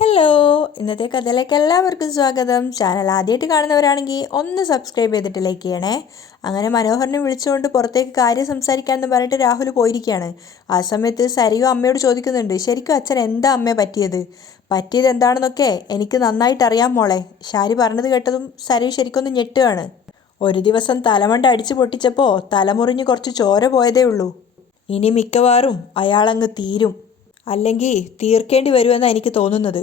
Hello, ഇന്നത്തെ കഥയിലേക്ക് എല്ലാവർക്കും സ്വാഗതം. ചാനൽ ആദ്യമായിട്ട് കാണുന്നവരാണെങ്കിൽ ഒന്ന് സബ്സ്ക്രൈബ് ചെയ്തിട്ട് ലൈക്ക് ചെയ്യണേ. അങ്ങനെ മനോഹറിനെ വിളിച്ചുകൊണ്ട് പുറത്തേക്ക് കാര്യം സംസാരിക്കാമെന്ന് പറഞ്ഞിട്ട് രാഹുൽ പോയിരിക്കുകയാണ്. ആ സമയത്ത് സരിയു അമ്മയോട് ചോദിക്കുന്നുണ്ട്, ശരിക്കും അച്ഛൻ എന്താ അമ്മയെ പറ്റിയത് എന്താണെന്നൊക്കെ എനിക്ക് നന്നായിട്ട് അറിയാം മോളെ. ഷാരി പറഞ്ഞത് കേട്ടതും സരിയു ശരിക്കൊന്ന് ഞെട്ടുകയാണ്. ഒരു ദിവസം തലമണ്ട അടിച്ചു പൊട്ടിച്ചപ്പോൾ തലമുറിഞ്ഞ് കുറച്ച് ചോര പോയതേ ഉള്ളൂ. ഇനി മിക്കവാറും അയാളങ്ങ് തീരും, അല്ലെങ്കിൽ തീർക്കേണ്ടി വരുമെന്നാണ് എനിക്ക് തോന്നുന്നത്.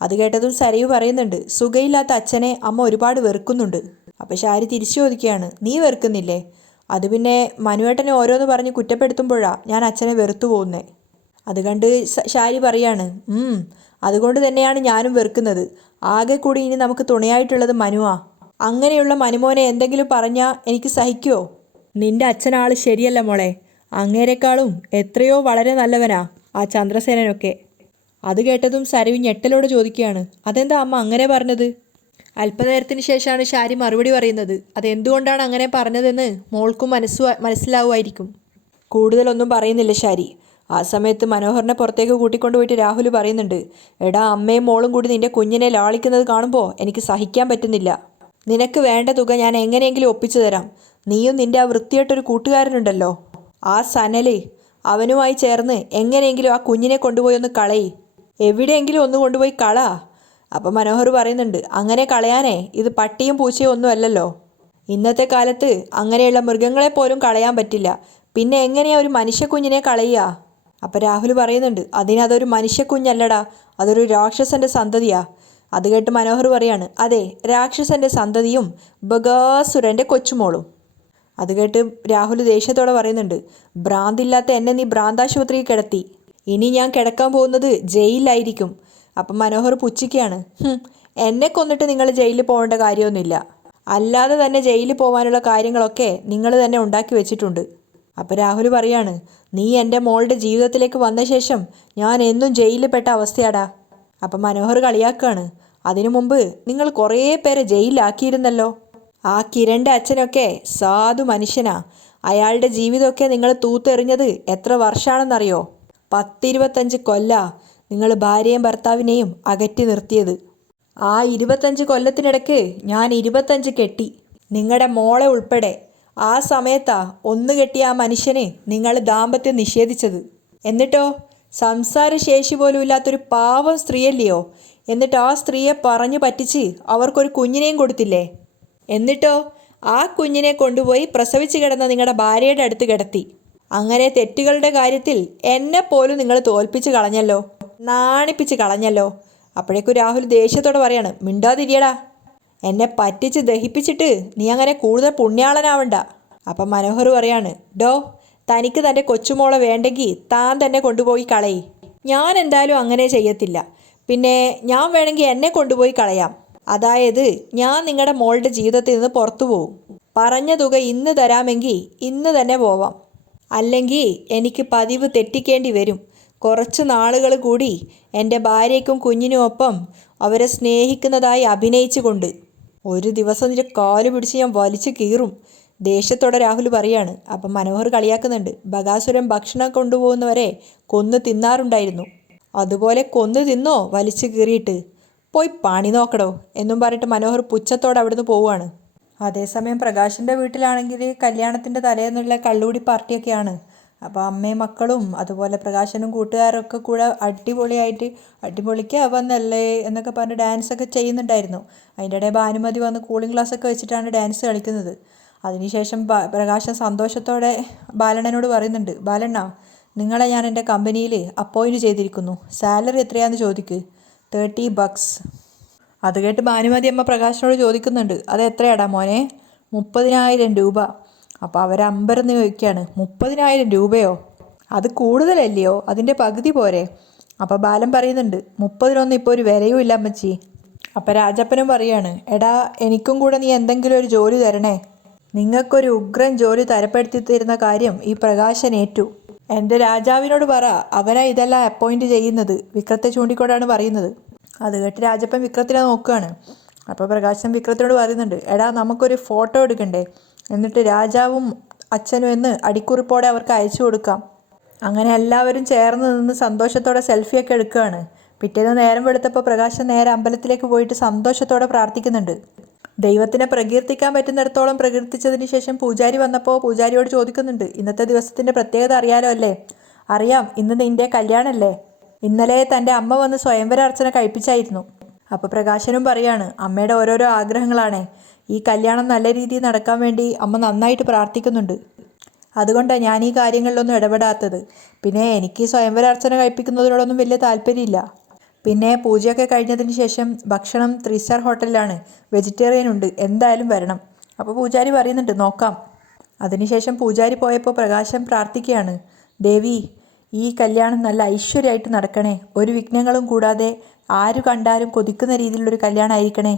അത് കേട്ടതും സരയു പറയുന്നുണ്ട്, സുഖയില്ലാത്ത അച്ഛനെ അമ്മ ഒരുപാട് വെറുക്കുന്നുണ്ട്. അപ്പോൾ ഷാരി തിരിച്ചു ചോദിക്കുകയാണ്, നീ വെറുക്കുന്നില്ലേ? അത് പിന്നെ മനുവേട്ടനെ ഓരോന്ന് പറഞ്ഞ് കുറ്റപ്പെടുത്തുമ്പോഴാണ് ഞാൻ അച്ഛനെ വെറുത്തു പോകുന്നേ. അത് കണ്ട് ഷാരി പറയാണ്, അതുകൊണ്ട് തന്നെയാണ് ഞാനും വെറുക്കുന്നത്. ആകെ കൂടി ഇനി നമുക്ക് തുണയായിട്ടുള്ളത് മനുവാ. അങ്ങനെയുള്ള മനുമോനെ എന്തെങ്കിലും പറഞ്ഞാൽ എനിക്ക് സഹിക്കുമോ? നിന്റെ അച്ഛനാൾ ശരിയല്ല മോളെ. അങ്ങേരെക്കാളും എത്രയോ വളരെ നല്ലവനാ ആ ചന്ദ്രസേനനൊക്കെ. അത് കേട്ടതും സരയു ഞെട്ടലോട് ചോദിക്കുകയാണ്, അതെന്താ അമ്മ അങ്ങനെ പറഞ്ഞത്? അല്പനേരത്തിന് ശേഷമാണ് ഷാരി മറുപടി പറയുന്നത്. അതെന്തുകൊണ്ടാണ് അങ്ങനെ പറഞ്ഞതെന്ന് മോൾക്കും മനസ്സിലാവുമായിരിക്കും. കൂടുതലൊന്നും പറയുന്നില്ല ഷാരി. ആ സമയത്ത് മനോഹറിനെ പുറത്തേക്ക് കൂട്ടിക്കൊണ്ടുപോയിട്ട് രാഹുൽ പറയുന്നുണ്ട്, എടാ അമ്മയും മോളും കൂടി നിന്റെ കുഞ്ഞിനെ ലാളിക്കുന്നത് കാണുമ്പോൾ എനിക്ക് സഹിക്കാൻ പറ്റുന്നില്ല. നിനക്ക് വേണ്ട തുക ഞാൻ എങ്ങനെയെങ്കിലും ഒപ്പിച്ചു തരാം. നീയും നിന്റെ ആ വൃത്തിയായിട്ടൊരു കൂട്ടുകാരനുണ്ടല്ലോ, ആ സനല്, അവനുമായി ചേർന്ന് എങ്ങനെയെങ്കിലും ആ കുഞ്ഞിനെ കൊണ്ടുപോയി ഒന്ന് കളയി. എവിടെയെങ്കിലും ഒന്ന് കൊണ്ടുപോയി കള. അപ്പം മനോഹർ പറയുന്നുണ്ട്, അങ്ങനെ കളയാനേ ഇത് പട്ടിയും പൂച്ചയും ഒന്നും അല്ലല്ലോ. ഇന്നത്തെ കാലത്ത് അങ്ങനെയുള്ള മൃഗങ്ങളെപ്പോലും കളയാൻ പറ്റില്ല, പിന്നെ എങ്ങനെയാ ഒരു മനുഷ്യക്കുഞ്ഞിനെ കളയുക? അപ്പം രാഹുൽ പറയുന്നുണ്ട്, അതിനതൊരു മനുഷ്യക്കുഞ്ഞല്ലടാ, അതൊരു രാക്ഷസന്റെ സന്തതിയാ. അത് കേട്ട് മനോഹർ പറയാണ്, അതെ, രാക്ഷസന്റെ സന്തതിയും ബഗാസുരൻ്റെ കൊച്ചുമോളും. അത് കേട്ട് രാഹുൽ ദേഷ്യത്തോടെ പറയുന്നുണ്ട്, ഭ്രാന്തില്ലാത്ത എന്നെ നീ ഭ്രാന്താശുപത്രിയിൽ കിടത്തി. ഇനി ഞാൻ കിടക്കാൻ പോകുന്നത് ജയിലിലായിരിക്കും. അപ്പം മനോഹർ പുച്ഛിക്കുകയാണ്, എന്നെ കൊന്നിട്ട് നിങ്ങൾ ജയിലിൽ പോകേണ്ട കാര്യമൊന്നുമില്ല. അല്ലാതെ തന്നെ ജയിലിൽ പോകാനുള്ള കാര്യങ്ങളൊക്കെ നിങ്ങൾ തന്നെ ഉണ്ടാക്കി വെച്ചിട്ടുണ്ട്. അപ്പം രാഹുൽ പറയാണ്, നീ എൻ്റെ മോളുടെ ജീവിതത്തിലേക്ക് വന്ന ശേഷം ഞാൻ എന്നും ജയിലിൽ പെട്ട അവസ്ഥയാടാ. അപ്പം മനോഹർ കളിയാക്കുകയാണ്, അതിനു മുമ്പ് നിങ്ങൾ കുറേ പേരെ ജയിലിലാക്കിയിരുന്നല്ലോ. ആ കിരണിൻ്റെ അച്ഛനൊക്കെ സാധു മനുഷ്യനാ. അയാളുടെ ജീവിതമൊക്കെ നിങ്ങൾ തൂത്തെറിഞ്ഞത് എത്ര വർഷമാണെന്നറിയോ? 10-25 കൊല്ലാ നിങ്ങൾ ഭാര്യയും ഭർത്താവിനെയും അകറ്റി നിർത്തിയത്. ആ 25 കൊല്ലത്തിനിടയ്ക്ക് ഞാൻ 25 കെട്ടി, നിങ്ങളുടെ മോളെ ഉൾപ്പെടെ. ആ സമയത്താ ഒന്ന് കെട്ടിയ ആ മനുഷ്യന് നിങ്ങൾ ദാമ്പത്യം നിഷേധിച്ചത്. എന്നിട്ടോ സംസാരശേഷി പോലും ഇല്ലാത്തൊരു പാവം സ്ത്രീയല്ലയോ? എന്നിട്ട് ആ സ്ത്രീയെ പറഞ്ഞു പറ്റിച്ച് അവർക്കൊരു കുഞ്ഞിനെയും കൊടുത്തില്ലേ? എന്നിട്ടോ ആ കുഞ്ഞിനെ കൊണ്ടുപോയി പ്രസവിച്ച് കിടന്ന നിങ്ങളുടെ ഭാര്യയുടെ അടുത്ത് കിടത്തി. അങ്ങനെ തെറ്റുകളുടെ കാര്യത്തിൽ എന്നെപ്പോലും നിങ്ങൾ തോൽപ്പിച്ച് കളഞ്ഞല്ലോ, നാണിപ്പിച്ച് കളഞ്ഞല്ലോ. അപ്പോഴേക്കും രാഹുൽ ദേഷ്യത്തോടെ പറയാണ്, മിണ്ടാതിരിയടാ. എന്നെ പറ്റിച്ച് ദഹിപ്പിച്ചിട്ട് നീ അങ്ങനെ കൂടുതൽ പുണ്യാളനാവണ്ട. അപ്പം മനോഹർ പറയാണ്, ഡോ, തനിക്ക് തൻ്റെ കൊച്ചുമോളെ വേണ്ടെങ്കിൽ താൻ തന്നെ കൊണ്ടുപോയി കളയി. ഞാൻ എന്തായാലും അങ്ങനെ ചെയ്യത്തില്ല. പിന്നെ ഞാൻ വേണമെങ്കിൽ എന്നെ കൊണ്ടുപോയി കളയാം. അതായത് ഞാൻ നിങ്ങളുടെ മോളുടെ ജീവിതത്തിൽ നിന്ന് പുറത്തു പോവും. പറഞ്ഞ തുക ഇന്ന് തരാമെങ്കിൽ ഇന്ന് തന്നെ പോവാം. അല്ലെങ്കിൽ എനിക്ക് പതിവ് തെറ്റിക്കേണ്ടി വരും. കുറച്ച് നാളുകൾ കൂടി എൻ്റെ ഭാര്യയ്ക്കും കുഞ്ഞിനും ഒപ്പം അവരെ സ്നേഹിക്കുന്നതായി അഭിനയിച്ചു കൊണ്ട് ഒരു ദിവസം നിന്റെ കാല് പിടിച്ച് ഞാൻ വലിച്ചു കീറും. ദേഷ്യത്തോടെ രാഹുൽ പറയാണ്. അപ്പം മനോഹർ കളിയാക്കുന്നുണ്ട്, ബഗാസുരൻ ഭക്ഷണം കൊണ്ടുപോകുന്നവരെ കൊന്നു തിന്നാറുണ്ടായിരുന്നു, അതുപോലെ കൊന്നു തിന്നോ വലിച്ചു കീറിയിട്ട്? പോയി പണി നോക്കടോ എന്നും പറഞ്ഞിട്ട് മനോഹർ പുച്ഛത്തോടെ അവിടുന്ന് പോവുകയാണ്. അതേസമയം പ്രകാശിൻ്റെ വീട്ടിലാണെങ്കിൽ കല്യാണത്തിൻ്റെ തലേന്നുള്ള കള്ളുകൂടി പാർട്ടിയൊക്കെയാണ്. അപ്പോൾ അമ്മയും മക്കളും അതുപോലെ പ്രകാശനും കൂട്ടുകാരൊക്കെ കൂടെ അടിപൊളിക്ക് വന്നല്ലേ എന്നൊക്കെ പറഞ്ഞ് ഡാൻസൊക്കെ ചെയ്യുന്നുണ്ടായിരുന്നു. അതിൻ്റെ ഇടയിൽ ഭാനുമതി വന്ന് കൂളിംഗ് ഗ്ലാസ്സൊക്കെ വെച്ചിട്ടാണ് ഡാൻസ് കളിക്കുന്നത്. അതിനുശേഷം പ്രകാശൻ സന്തോഷത്തോടെ ബാലണ്ണനോട് പറയുന്നുണ്ട്, ബാലണ്ണ, നിങ്ങളെ ഞാൻ എൻ്റെ കമ്പനിയിൽ അപ്പോയിൻറ്റ് ചെയ്തിരിക്കുന്നു. സാലറി എത്രയാണെന്ന് ചോദിക്ക്. $30. അത് കേട്ട് ഭാനുമതി അമ്മ പ്രകാശനോട് ചോദിക്കുന്നുണ്ട്, അത് എത്രയാടാ മോനെ? 30,000 രൂപ. അപ്പോൾ അവരമ്പരന്ന് ചോദിക്കുകയാണ്, 30,000 രൂപയോ? അത് കൂടുതലല്ലയോ? അതിൻ്റെ പകുതി പോരെ? അപ്പോൾ ബാലൻ പറയുന്നുണ്ട്, 30-നൊന്നും ഇപ്പോൾ ഒരു വിലയും ഇല്ല അമ്മച്ചി. അപ്പോൾ രാജപ്പനും പറയാണ്, എടാ, എനിക്കും കൂടെ നീ എന്തെങ്കിലും ഒരു ജോലി തരണേ. നിങ്ങൾക്കൊരു ഉഗ്രൻ ജോലി തരപ്പെടുത്തി തരുന്ന കാര്യം ഈ പ്രകാശൻ ഏറ്റു. എൻ്റെ രാജാവിനോട് പറ, അവനാ ഇതെല്ലാം അപ്പോയിൻറ്റ് ചെയ്യുന്നത്. വിക്രത്തെ ചൂണ്ടിക്കൊണ്ടാണ് പറയുന്നത്. അത് കേട്ട് രാജപ്പൻ വിക്രത്തിനെ നോക്കുകയാണ്. അപ്പോൾ പ്രകാശൻ വിക്രത്തിനോട് പറയുന്നുണ്ട്, എടാ, നമുക്കൊരു ഫോട്ടോ എടുക്കണ്ടേ? എന്നിട്ട് രാജാവും അച്ഛനും എന്ന് അടിക്കുറിപ്പോടെ അവർക്ക് അയച്ചു കൊടുക്കാം. അങ്ങനെ എല്ലാവരും ചേർന്ന് നിന്ന് സന്തോഷത്തോടെ സെൽഫിയൊക്കെ എടുക്കുകയാണ്. പിറ്റേന്ന് നേരം വെളുത്തപ്പോൾ പ്രകാശൻ നേരെ അമ്പലത്തിലേക്ക് പോയിട്ട് സന്തോഷത്തോടെ പ്രാർത്ഥിക്കുന്നുണ്ട്. ദൈവത്തിനെ പ്രകീർത്തിക്കാൻ പറ്റുന്നിടത്തോളം പ്രകീർത്തിച്ചതിന് ശേഷം പൂജാരി വന്നപ്പോൾ പൂജാരിയോട് ചോദിക്കുന്നുണ്ട്, ഇന്നത്തെ ദിവസത്തിൻ്റെ പ്രത്യേകത അറിയാലോ അല്ലേ? അറിയാം, ഇന്ന് നിൻ്റെ കല്യാണമല്ലേ? ഇന്നലെ തൻ്റെ അമ്മ വന്ന് സ്വയംവര അർച്ചന കഴിപ്പിച്ചായിരുന്നു. അപ്പോൾ പ്രകാശനും പറയാണ്, അമ്മയുടെ ഓരോരോ ആഗ്രഹങ്ങളാണേ. ഈ കല്യാണം നല്ല രീതിയിൽ നടക്കാൻ വേണ്ടി അമ്മ നന്നായിട്ട് പ്രാർത്ഥിക്കുന്നുണ്ട്. അതുകൊണ്ടാണ് ഞാൻ ഈ കാര്യങ്ങളിലൊന്നും ഇടപെടാത്തത്. പിന്നെ എനിക്ക് സ്വയംവര അർച്ചന കഴിപ്പിക്കുന്നതിനോടൊന്നും വലിയ താല്പര്യമില്ല. പിന്നെ പൂജയൊക്കെ കഴിഞ്ഞതിന് ശേഷം ഭക്ഷണം 3 സ്റ്റാർ ഹോട്ടലിലാണ്, വെജിറ്റേറിയൻ ഉണ്ട്, എന്തായാലും വരണം. അപ്പോൾ പൂജാരി പറയുന്നുണ്ട്, നോക്കാം. അതിനുശേഷം പൂജാരി പോയപ്പോൾ പ്രകാശൻ പ്രാർത്ഥിക്കുകയാണ്, ദേവി, ഈ കല്യാണം നല്ല ഐശ്വര്യമായിട്ട് നടക്കണേ. ഒരു വിഘ്നങ്ങളും കൂടാതെ ആര് കണ്ടാലും കൊതിക്കുന്ന രീതിയിലുള്ളൊരു കല്യാണം ആയിരിക്കണേ.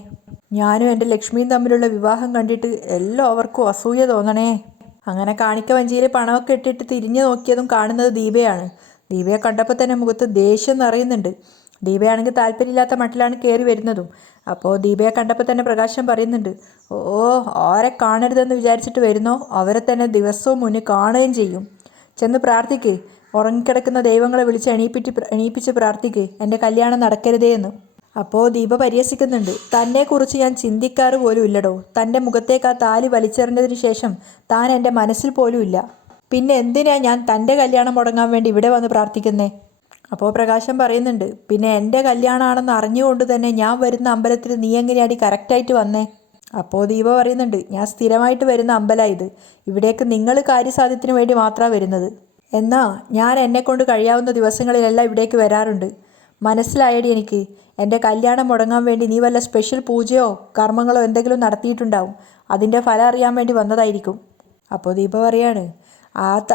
ഞാനും എൻ്റെ ലക്ഷ്മിയും തമ്മിലുള്ള വിവാഹം കണ്ടിട്ട് എല്ലാവർക്കും അസൂയ തോന്നണേ. അങ്ങനെ കാണിക്ക വഞ്ചിയിൽ പണമൊക്കെ ഇട്ടിട്ട് തിരിഞ്ഞു നോക്കിയതും കാണുന്നത് ദീപയാണ്. ദീപയെ കണ്ടപ്പോൾ തന്നെ മുഖത്ത് ദേഷ്യം നിറയുന്നുണ്ട്. ദീപയാണെങ്കിൽ താല്പര്യമില്ലാത്ത മട്ടിലാണ് കയറി വരുന്നതും. അപ്പോൾ ദീപയെ കണ്ടപ്പോൾ തന്നെ പ്രകാശൻ പറയുന്നുണ്ട്, ഓ, ആരെ കാണരുതെന്ന് വിചാരിച്ചിട്ട് വരുന്നോ അവരെ തന്നെ ദിവസവും മുന്നേ കാണുകയും ചെയ്യും. ചെന്ന് പ്രാർത്ഥിക്ക്, ഉറങ്ങിക്കിടക്കുന്ന ദൈവങ്ങളെ വിളിച്ച് എണീപ്പിച്ച് പ്രാർത്ഥിക്ക്, എൻ്റെ കല്യാണം നടക്കരുതേ എന്ന്. അപ്പോൾ ദീപ പരിഹസിക്കുന്നുണ്ട്, തന്നെക്കുറിച്ച് ഞാൻ ചിന്തിക്കാറ് പോലും ഇല്ലടോ. തൻ്റെ മുഖത്തേക്ക് ആ താലി വലിച്ചെറിഞ്ഞതിന് ശേഷം താൻ എൻ്റെ മനസ്സിൽ പോലും ഇല്ല. പിന്നെ എന്തിനാ ഞാൻ തൻ്റെ കല്യാണം മുടങ്ങാൻ വേണ്ടി ഇവിടെ വന്ന് പ്രാർത്ഥിക്കുന്നേ? അപ്പോൾ പ്രകാശൻ പറയുന്നുണ്ട്, പിന്നെ എൻ്റെ കല്യാണമാണെന്ന് അറിഞ്ഞുകൊണ്ട് തന്നെ ഞാൻ വരുന്ന അമ്പലത്തിൽ നീ എങ്ങനെയാടി കറക്റ്റായിട്ട് വന്നേ? അപ്പോൾ ദീപ പറയുന്നുണ്ട്, ഞാൻ സ്ഥിരമായിട്ട് വരുന്ന അമ്പലമാണ് ഇത്. ഇവിടേക്ക് നിങ്ങൾ കാര്യസാധ്യത്തിന് വേണ്ടി മാത്രമാണ് വരുന്നത്. എന്നാൽ ഞാൻ എന്നെക്കൊണ്ട് കഴിയാവുന്ന ദിവസങ്ങളിലെല്ലാം ഇവിടേക്ക് വരാറുണ്ട്. മനസ്സിലായടി എനിക്ക്. എൻ്റെ കല്യാണം മുടങ്ങാൻ വേണ്ടി നീ വല്ല സ്പെഷ്യൽ പൂജയോ കർമ്മങ്ങളോ എന്തെങ്കിലും നടത്തിയിട്ടുണ്ടാവും. അതിൻ്റെ ഫലം അറിയാൻ വേണ്ടി വന്നതായിരിക്കും. അപ്പോൾ ദീപ പറയാണ്,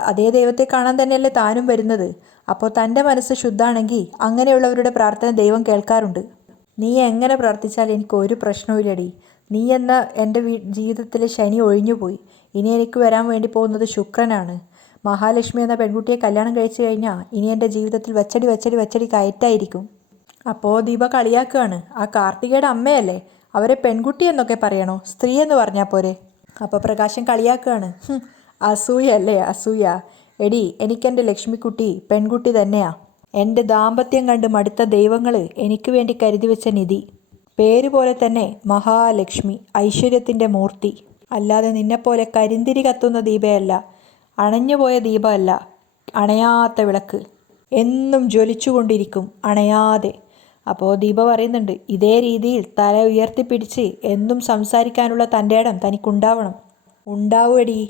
അതേ ദൈവത്തെ കാണാൻ തന്നെയല്ലേ താനും വരുന്നത്. അപ്പോൾ തൻ്റെ മനസ്സ് ശുദ്ധാണെങ്കിൽ അങ്ങനെയുള്ളവരുടെ പ്രാർത്ഥന ദൈവം കേൾക്കാറുണ്ട്. നീ എങ്ങനെ പ്രാർത്ഥിച്ചാൽ എനിക്ക് ഒരു പ്രശ്നവുമില്ലടി. നീ എന്ന എൻ്റെ ജീവിതത്തിലെ ശനി ഒഴിഞ്ഞുപോയി. ഇനി എനിക്ക് വരാൻ വേണ്ടി പോകുന്നത് ശുക്രനാണ്. മഹാലക്ഷ്മി എന്ന പെൺകുട്ടിയെ കല്യാണം കഴിച്ചു കഴിഞ്ഞാൽ ഇനി എൻ്റെ ജീവിതത്തിൽ വച്ചടി കയറ്റായിരിക്കും. അപ്പോൾ ദീപ കളിയാക്കുകയാണ്, ആ കാർത്തികയുടെ അമ്മയല്ലേ, അവരെ പെൺകുട്ടി എന്നൊക്കെ പറയണോ? സ്ത്രീ എന്ന് പറഞ്ഞാൽ പോരെ? അപ്പോൾ പ്രകാശൻ കളിയാക്കുകയാണ്, അസൂയല്ലേ അസൂയ. എടി, എനിക്കെൻ്റെ ലക്ഷ്മിക്കുട്ടി പെൺകുട്ടി തന്നെയാ. എൻ്റെ ദാമ്പത്യം കണ്ട് മടുത്ത ദൈവങ്ങൾ എനിക്ക് വേണ്ടി കരുതി വെച്ച നിധി. പേര് പോലെ തന്നെ മഹാലക്ഷ്മി, ഐശ്വര്യത്തിൻ്റെ മൂർത്തി. അല്ലാതെ നിന്നെപ്പോലെ കരിന്തിരി കത്തുന്ന ദീപയല്ല, അണഞ്ഞുപോയ ദീപമല്ല, അണയാത്ത വിളക്ക്. എന്നും ജ്വലിച്ചുകൊണ്ടിരിക്കും, അണയാതെ. അപ്പോൾ ദീപ പറയുന്നുണ്ട്, ഇതേ രീതിയിൽ തല ഉയർത്തിപ്പിടിച്ച് എന്നും സംസാരിക്കാനുള്ള തൻ്റെ ഇടം തനിക്കുണ്ടാവണം. ഉണ്ടാവുമടി.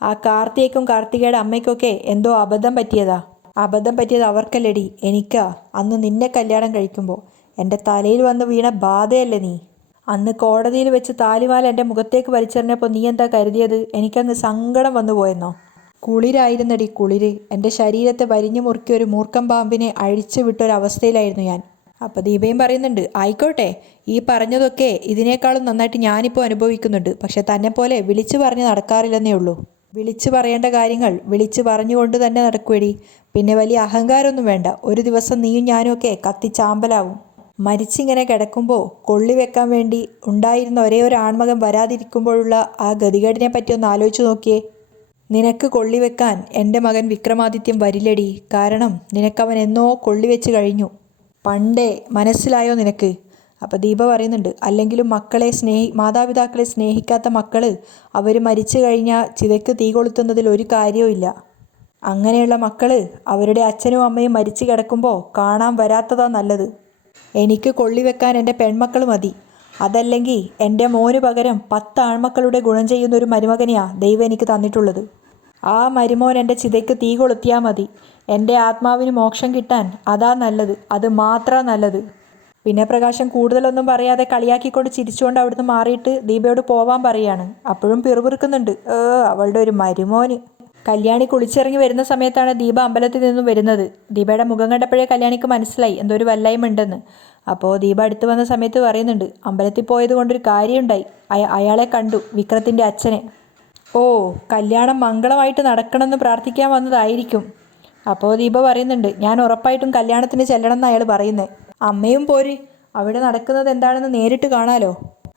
ആ കാർത്തികയുടെ അമ്മയ്ക്കൊക്കെ എന്തോ അബദ്ധം പറ്റിയതാ. അബദ്ധം പറ്റിയത് അവർക്കല്ലടി, എനിക്കാ. അന്ന് നിന്നെ കല്യാണം കഴിക്കുമ്പോൾ എൻ്റെ തലയിൽ വന്ന് വീണ ബാധയല്ലേ നീ. അന്ന് കോടതിയിൽ വെച്ച് താലിമാല എൻ്റെ മുഖത്തേക്ക് വലിച്ചെറിഞ്ഞപ്പോൾ നീ എന്താ കരുതിയത്? എനിക്കങ്ങ് സങ്കടം വന്നു പോയെന്നോ? കുളിരായിരുന്നടി കുളിര്. എൻ്റെ ശരീരത്തെ വരിഞ്ഞു മുറുക്കിയ ഒരു മൂർഖം പാമ്പിനെ അഴിച്ചു വിട്ടൊരവസ്ഥയിലായിരുന്നു ഞാൻ. അപ്പോൾ ദീപയും പറയുന്നുണ്ട്, ആയിക്കോട്ടെ, ഈ പറഞ്ഞതൊക്കെ ഇതിനേക്കാളും നന്നായിട്ട് ഞാനിപ്പോൾ അനുഭവിക്കുന്നുണ്ട്. പക്ഷെ തന്നെപ്പോലെ വിളിച്ചു പറഞ്ഞ് നടക്കാറില്ലെന്നേ ഉള്ളൂ. വിളിച്ചു പറയേണ്ട കാര്യങ്ങൾ വിളിച്ചു പറഞ്ഞുകൊണ്ട് തന്നെ നടക്കുവടി. പിന്നെ വലിയ അഹങ്കാരമൊന്നും വേണ്ട. ഒരു ദിവസം നീയും ഞാനും ഒക്കെ കത്തിച്ചാമ്പലാവും. മരിച്ചിങ്ങനെ കിടക്കുമ്പോൾ കൊള്ളിവെക്കാൻ വേണ്ടി ഉണ്ടായിരുന്ന ഒരേ ഒരു ആൺമകൻ വരാതിരിക്കുമ്പോഴുള്ള ആ ഗതികേടിനെ പറ്റി ഒന്ന് ആലോചിച്ച് നോക്കിയേ. നിനക്ക് കൊള്ളിവെക്കാൻ എൻ്റെ മകൻ വിക്രമാദിത്യൻ വരില്ലടി. കാരണം നിനക്കവൻ എന്നോ കൊള്ളിവെച്ച് കഴിഞ്ഞു. പണ്ടേ. മനസ്സിലായോ നിനക്ക്? അപ്പോൾ ദീപ പറയുന്നുണ്ട്, അല്ലെങ്കിലും മാതാപിതാക്കളെ സ്നേഹിക്കാത്ത മക്കൾ അവർ മരിച്ചു കഴിഞ്ഞാൽ ചിതയ്ക്ക് തീ കൊളുത്തുന്നതിൽ ഒരു കാര്യവുമില്ല. അങ്ങനെയുള്ള മക്കൾ അവരുടെ അച്ഛനും അമ്മയും മരിച്ചു കിടക്കുമ്പോൾ കാണാൻ വരാത്തതാ നല്ലത്. എനിക്ക് കൊള്ളിവെക്കാൻ എൻ്റെ പെൺമക്കൾ മതി. അതല്ലെങ്കിൽ എൻ്റെ മോന് പകരം 10 ആൺമക്കളുടെ ഗുണം ചെയ്യുന്ന ഒരു മരുമകനെയാ ദൈവം എനിക്ക് തന്നിട്ടുള്ളത്. ആ മരുമോൻ എൻ്റെ ചിതയ്ക്ക് തീ കൊളുത്തിയാൽ മതി. എൻ്റെ ആത്മാവിന് മോക്ഷം കിട്ടാൻ അതാ നല്ലത്. അത് മാത്രമാണ് നല്ലത്. പിന്നെ പ്രകാശൻ കൂടുതലൊന്നും പറയാതെ കളിയാക്കിക്കൊണ്ട് ചിരിച്ചുകൊണ്ട് അവിടുന്ന് മാറിയിട്ട് ദീപയോട് പോവാൻ പറയാണ്. അപ്പോഴും പിറുപിറുക്കുന്നുണ്ട്, അവളുടെ ഒരു മരുമോന്. കല്യാണി കുളിച്ചിറങ്ങി വരുന്ന സമയത്താണ് ദീപ അമ്പലത്തിൽ നിന്നും വരുന്നത്. ദീപയുടെ മുഖം കണ്ടപ്പോഴേ കല്യാണിക്ക് മനസ്സിലായി എന്തോ ഒരു വല്ലായ്മ ഉണ്ടെന്ന്. അപ്പോൾ ദീപ അടുത്ത് വന്ന സമയത്ത് പറയുന്നുണ്ട്, അമ്പലത്തിൽ പോയത് കൊണ്ടൊരു കാര്യമുണ്ടായി. അയാളെ കണ്ടു, വിക്രത്തിൻ്റെ അച്ഛനെ. ഓ, കല്യാണം മംഗളമായിട്ട് നടക്കണമെന്ന് പ്രാർത്ഥിക്കാൻ വന്നതായിരിക്കും. അപ്പോൾ ദീപ പറയുന്നുണ്ട്, ഞാൻ ഉറപ്പായിട്ടും കല്യാണത്തിന് ചെല്ലണം എന്ന് അയാൾ പറയുന്നത്. അമ്മയും പോര്, അവിടെ നടക്കുന്നത് എന്താണെന്ന് നേരിട്ട് കാണാലോ.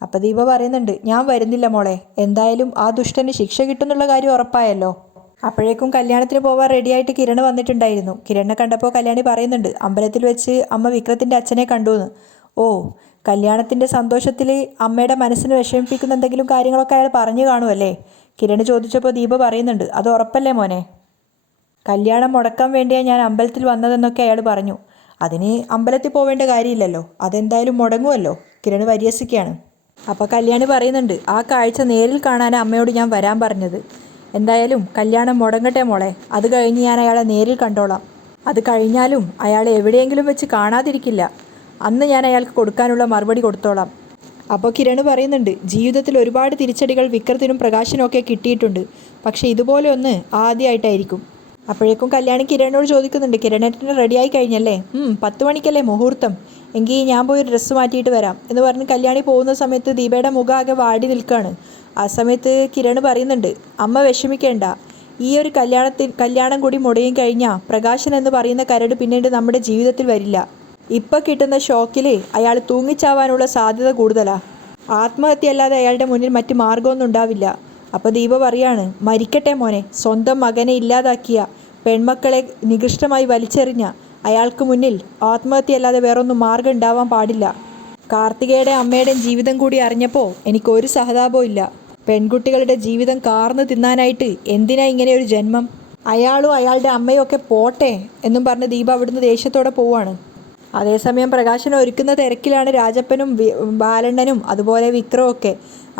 അപ്പോൾ ദീപ പറയുന്നുണ്ട്, ഞാൻ വരുന്നില്ല മോളെ. എന്തായാലും ആ ദുഷ്ടന് ശിക്ഷ കിട്ടുന്നുള്ള കാര്യം ഉറപ്പായല്ലോ. അപ്പോഴേക്കും കല്യാണത്തിന് പോവാൻ റെഡിയായിട്ട് കിരൺ വന്നിട്ടുണ്ടായിരുന്നു. കിരണിനെ കണ്ടപ്പോൾ കല്യാണി പറയുന്നുണ്ട്, അമ്പലത്തിൽ വെച്ച് അമ്മ വിക്രത്തിൻ്റെ അച്ഛനെ കണ്ടുവെന്ന്. ഓ, കല്യാണത്തിൻ്റെ സന്തോഷത്തിൽ അമ്മയുടെ മനസ്സിന് വിഷമിപ്പിക്കുന്ന എന്തെങ്കിലും കാര്യങ്ങളൊക്കെ അയാൾ പറഞ്ഞു കാണുമല്ലേ? കിരൺ ചോദിച്ചപ്പോൾ ദീപ പറയുന്നുണ്ട്, അത് ഉറപ്പല്ലേ മോനെ? കല്യാണം മുടക്കാൻ വേണ്ടിയാണ് ഞാൻ അമ്പലത്തിൽ വന്നതെന്നൊക്കെ അയാൾ പറഞ്ഞു. അതിന് അമ്പലത്തിൽ പോവേണ്ട കാര്യമില്ലല്ലോ, അതെന്തായാലും മുടങ്ങുമല്ലോ. കിരൺ പരിഹസിക്കുകയാണ്. അപ്പോൾ കല്യാണി പറയുന്നുണ്ട്, ആ കാഴ്ച നേരിൽ കാണാനാണ് അമ്മയോട് ഞാൻ വരാൻ പറഞ്ഞത്. എന്തായാലും കല്യാണം മുടങ്ങട്ടെ മോളെ, അത് കഴിഞ്ഞ് ഞാൻ അയാളെ നേരിൽ കണ്ടോളാം. അത് കഴിഞ്ഞാലും അയാളെ എവിടെയെങ്കിലും വെച്ച് കാണാതിരിക്കില്ല. അന്ന് ഞാൻ അയാൾക്ക് കൊടുക്കാനുള്ള മറുപടി കൊടുത്തോളാം. അപ്പോൾ കിരൺ പറയുന്നുണ്ട്, ജീവിതത്തിൽ ഒരുപാട് തിരിച്ചടികൾ വിക്രത്തിനും പ്രകാശിനും ഒക്കെ കിട്ടിയിട്ടുണ്ട്, പക്ഷേ ഇതുപോലെ ഒന്ന് ആദ്യമായിട്ടായിരിക്കും. അപ്പോഴേക്കും കല്യാണി കിരണിനോട് ചോദിക്കുന്നുണ്ട്, കിരണേട്ടന് റെഡിയായി കഴിഞ്ഞല്ലേ? 10 മണിക്കല്ലേ മുഹൂർത്തം, എങ്കിൽ ഞാൻ പോയി ഡ്രസ്സ് മാറ്റിയിട്ട് വരാം എന്ന് പറഞ്ഞ് കല്യാണി പോകുന്ന സമയത്ത് ദീപയുടെ മുഖം ആകെ വാടി നിൽക്കുകയാണ്. ആ സമയത്ത് കിരൺ പറയുന്നുണ്ട്, അമ്മ വിഷമിക്കേണ്ട, ഈ ഒരു കല്യാണം കൂടി മുടങ്ങി കഴിഞ്ഞാൽ പ്രകാശൻ എന്ന് പറയുന്ന കരട് പിന്നീട് നമ്മുടെ ജീവിതത്തിൽ വരില്ല. ഇപ്പം കിട്ടുന്ന ഷോക്കിൽ അയാൾ തൂങ്ങിച്ചാവാനുള്ള സാധ്യത കൂടുതലാണ്. ആത്മഹത്യ അല്ലാതെ അയാളുടെ മുന്നിൽ മറ്റ് മാർഗമൊന്നും ഉണ്ടാവില്ല. അപ്പോൾ ദീപ പറയാണ്, മരിക്കട്ടെ മോനെ, സ്വന്തം മകനെ ഇല്ലാതാക്കിയ, പെൺമക്കളെ നികൃഷ്ടമായി വലിച്ചെറിഞ്ഞ അയാൾക്ക് മുന്നിൽ ആത്മഹത്യ അല്ലാതെ വേറൊന്നും മാർഗം ഉണ്ടാവാൻ പാടില്ല. കാർത്തികയുടെ അമ്മയുടെയും ജീവിതം കൂടി അറിഞ്ഞപ്പോൾ എനിക്കൊരു സഹതാപവും ഇല്ല. പെൺകുട്ടികളുടെ ജീവിതം കാർന്ന് തിന്നാനായിട്ട് എന്തിനാ ഇങ്ങനെ ഒരു ജന്മം? അയാളും അയാളുടെ അമ്മയും ഒക്കെ പോട്ടെ എന്നും പറഞ്ഞ് ദീപ അവിടുന്ന് ദേഷ്യത്തോടെ പോവാണ്. അതേസമയം പ്രകാശനെ ഒരുക്കുന്ന തിരക്കിലാണ് രാജപ്പനും ബാലണ്ണനും അതുപോലെ വിക്രവും ഒക്കെ.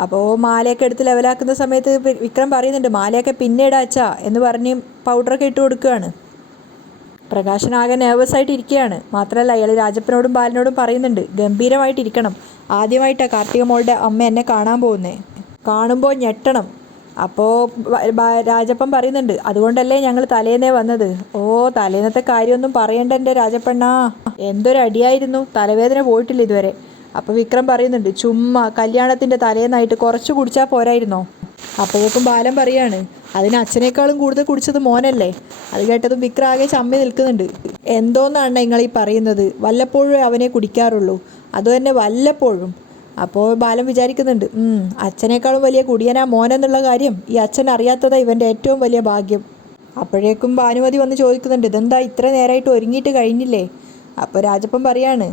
അപ്പോൾ മാലയൊക്കെ എടുത്ത് ലെവലാക്കുന്ന സമയത്ത് വിക്രം പറയുന്നുണ്ട്, മാലയൊക്കെ പിന്നെ ഇടാച്ചാ എന്ന് പറഞ്ഞ് പൗഡറൊക്കെ ഇട്ട് കൊടുക്കുകയാണ്. പ്രകാശനാകെ നെർവസായിട്ട് ഇരിക്കുകയാണ്. മാത്രമല്ല അയാൾ രാജപ്പനോടും ബാലനോടും പറയുന്നുണ്ട്, ഗംഭീരമായിട്ടിരിക്കണം, ആദ്യമായിട്ടാണ് കാർത്തിക മോളുടെ അമ്മ എന്നെ കാണാൻ പോകുന്നത്, കാണുമ്പോൾ ഞെട്ടണം. അപ്പോൾ രാജപ്പൻ പറയുന്നുണ്ട്, അതുകൊണ്ടല്ലേ ഞങ്ങൾ തലേന്നേ വന്നത്. ഓ, തലേന്നത്തെ കാര്യമൊന്നും പറയണ്ട എൻ്റെ രാജപ്പണ്ണാ, എന്തൊരടിയായിരുന്നു, തലവേദന പോയിട്ടില്ല ഇതുവരെ. അപ്പോൾ വിക്രം പറയുന്നുണ്ട്, ചുമ്മാ കല്യാണത്തിൻ്റെ തലേന്നായിട്ട് കുറച്ച് കുടിച്ചാൽ പോരായിരുന്നോ? അപ്പോഴേക്കും ബാലൻ പറയാണ്, അതിന് അച്ഛനേക്കാളും കൂടുതൽ കുടിച്ചത് മോനല്ലേ. അത് കേട്ടതും വിക്രം ആകെ ചമ്മി നിൽക്കുന്നുണ്ട്. എന്തോന്നാണ് നിങ്ങളീ പറയുന്നത്? വല്ലപ്പോഴും അവനെ കുടിക്കാറുള്ളൂ, അതുതന്നെ വല്ലപ്പോഴും. അപ്പോൾ ബാലൻ വിചാരിക്കുന്നുണ്ട്, അച്ഛനേക്കാളും വലിയ കുടിയനാ മോനെന്നുള്ള കാര്യം ഈ അച്ഛൻ അറിയാത്തതാ ഇവൻ്റെ ഏറ്റവും വലിയ ഭാഗ്യം. അപ്പോഴേക്കും ഭാനുമതി വന്ന് ചോദിക്കുന്നുണ്ട്, ഇതെന്താ ഇത്ര നേരമായിട്ട് ഒരുങ്ങിയിട്ട് കഴിഞ്ഞില്ലേ? അപ്പോൾ രാജപ്പൻ പറയാണ്,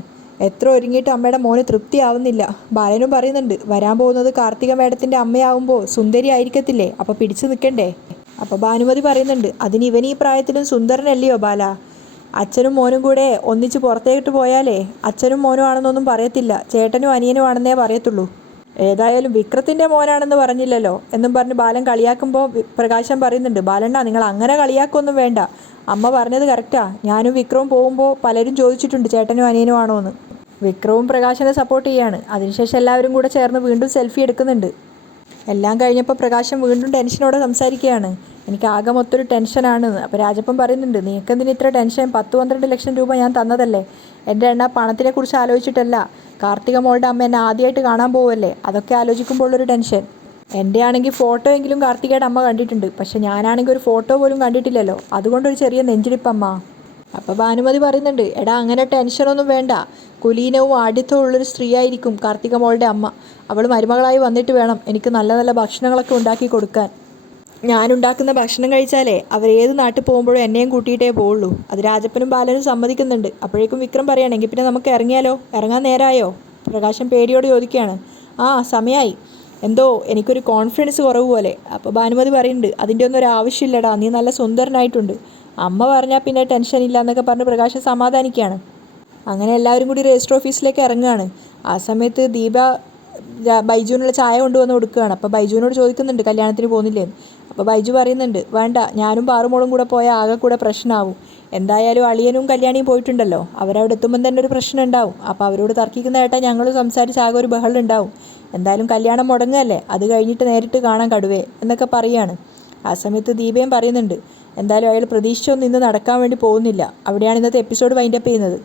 എത്ര ഒരുങ്ങിയിട്ട് അമ്മയുടെ മോന് തൃപ്തിയാവുന്നില്ല. ബാലനും പറയുന്നുണ്ട്, വരാൻ പോകുന്നത് കാർത്തിക മേഡത്തിൻ്റെ അമ്മയാവുമ്പോൾ സുന്ദരി ആയിരിക്കത്തില്ലേ, അപ്പോൾ പിടിച്ചു നിൽക്കണ്ടേ? അപ്പോൾ ഭാനുമതി പറയുന്നുണ്ട്, അതിന് ഇവൻ ഈ പ്രായത്തിലും സുന്ദരനല്ലയോ ബാല? അച്ഛനും മോനും കൂടെ ഒന്നിച്ച് പുറത്തേക്കിട്ട് പോയാലേ അച്ഛനും മോനും ആണെന്നൊന്നും പറയത്തില്ല, ചേട്ടനും അനിയനും ആണെന്നേ പറയത്തുള്ളൂ. ഏതായാലും വിക്രത്തിൻ്റെ മോനാണെന്ന് പറഞ്ഞില്ലല്ലോ എന്നും പറഞ്ഞ് ബാലൻ കളിയാക്കുമ്പോൾ പ്രകാശൻ പറയുന്നുണ്ട്, ബാലണ്ണ നിങ്ങൾ അങ്ങനെ കളിയാക്കൊന്നും വേണ്ട, അമ്മ പറഞ്ഞത് കറക്റ്റാ. ഞാനും വിക്രവും പോകുമ്പോൾ പലരും ചോദിച്ചിട്ടുണ്ട് ചേട്ടനും അനിയനും ആണോ എന്ന്. വിക്രവും പ്രകാശനെ സപ്പോർട്ട് ചെയ്യാണ്. അതിനുശേഷം എല്ലാവരും കൂടെ ചേർന്ന് വീണ്ടും സെൽഫി എടുക്കുന്നുണ്ട്. എല്ലാം കഴിഞ്ഞപ്പോൾ പ്രകാശൻ വീണ്ടും ടെൻഷനോടെ സംസാരിക്കുകയാണ്, എനിക്ക് ആകെ മൊത്തൊരു ടെൻഷനാണെന്ന്. അപ്പോൾ രാജപ്പൻ പറയുന്നുണ്ട്, നീക്കെന്തിന് ഇത്ര ടെൻഷൻ? 10-12 ലക്ഷം രൂപ ഞാൻ തന്നതല്ലേ. എൻ്റെ എണ്ണ പണത്തിനെക്കുറിച്ച് ആലോചിച്ചിട്ടല്ല, കാർത്തിക മോളുടെ അമ്മ എന്നെ ആദ്യമായിട്ട് കാണാൻ പോവല്ലേ, അതൊക്കെ ആലോചിക്കുമ്പോഴൊരു ടെൻഷൻ. എൻ്റെ ആണെങ്കിൽ ഫോട്ടോ എങ്കിലും കാർത്തികയുടെ അമ്മ കണ്ടിട്ടുണ്ട്, പക്ഷെ ഞാനാണെങ്കിൽ ഒരു ഫോട്ടോ പോലും കണ്ടിട്ടില്ലല്ലോ, അതുകൊണ്ടൊരു ചെറിയ നെഞ്ചിടിപ്പമ്മ. അപ്പോൾ ഭാനുമതി പറയുന്നുണ്ട്, എടാ അങ്ങനെ ടെൻഷനൊന്നും വേണ്ട, കുലീനവും ആഢ്യത്വവും ഉള്ളൊരു സ്ത്രീയായിരിക്കും കാർത്തിക മോളുടെ അമ്മ. അവൾ മരുമകളായി വന്നിട്ട് വേണം എനിക്ക് നല്ല നല്ല ഭക്ഷണങ്ങളൊക്കെ ഉണ്ടാക്കി കൊടുക്കാൻ. ഞാനുണ്ടാക്കുന്ന ഭക്ഷണം കഴിച്ചാലേ അവരേത് നാട്ടിൽ പോകുമ്പോഴും എന്നെയും കൂട്ടിയിട്ടേ പോവുള്ളൂ. അത് രാജപ്പനും ബാലനും സമ്മതിക്കുന്നുണ്ട്. അപ്പോഴേക്കും വിക്രം പറയുകയാണെങ്കിൽ പിന്നെ നമുക്ക് ഇറങ്ങിയാലോ, ഇറങ്ങാൻ നേരമായോ? പ്രകാശൻ പേടിയോട് ചോദിക്കുകയാണ്. ആ, സമയമായി, എന്തോ എനിക്കൊരു കോൺഫിഡൻസ് കുറവ് പോലെ. അപ്പോൾ ഭാനുമതി പറയുന്നുണ്ട്, അതിൻ്റെ ഒന്നും ഒരു ആവശ്യമില്ലടാ, നീ നല്ല സുന്ദരനായിട്ടുണ്ട്, അമ്മ പറഞ്ഞാൽ പിന്നെ ടെൻഷൻ ഇല്ല എന്നൊക്കെ പറഞ്ഞ് പ്രകാശൻ സമാധാനിക്കുകയാണ്. അങ്ങനെ എല്ലാവരും കൂടി രജിസ്റ്റർ ഓഫീസിലേക്ക് ഇറങ്ങുകയാണ്. ആ സമയത്ത് ദീപ ബൈജുവിനുള്ള ചായ കൊണ്ടുവന്ന് കൊടുക്കുകയാണ്. അപ്പോൾ ബൈജുവിനോട് ചോദിക്കുന്നുണ്ട്, കല്യാണത്തിന് പോകുന്നില്ലേന്ന്. അപ്പോൾ ബൈജു പറയുന്നുണ്ട്, വേണ്ട, ഞാനും പാറുമോളും കൂടെ പോയാൽ ആകെ കൂടെ പ്രശ്നമാവും. എന്തായാലും അളിയനും കല്യാണിയും പോയിട്ടുണ്ടല്ലോ, അവരവിടെ എത്തുമ്പം തന്നെ ഒരു പ്രശ്നം ഉണ്ടാവും. അപ്പോൾ അവരോട് തർക്കിക്കുന്ന കേട്ടാൽ ഞങ്ങൾ സംസാരിച്ച് ആകെ ഒരു ബഹളം ഉണ്ടാവും. എന്തായാലും കല്യാണം മുടങ്ങുകയല്ലേ, അത് കഴിഞ്ഞിട്ട് നേരിട്ട് കാണാൻ കടുവേ എന്നൊക്കെ പറയുകയാണ്. ആ സമയത്ത് ദീപയും പറയുന്നുണ്ട്, എന്തായാലും അയാൾ പ്രതീക്ഷിച്ചൊന്നും ഇന്ന് നടക്കാൻ വേണ്ടി പോകുന്നില്ല. അവിടെയാണ് ഇന്നത്തെ എപ്പിസോഡ് വൈൻഡപ്പ് ചെയ്യുന്നത്.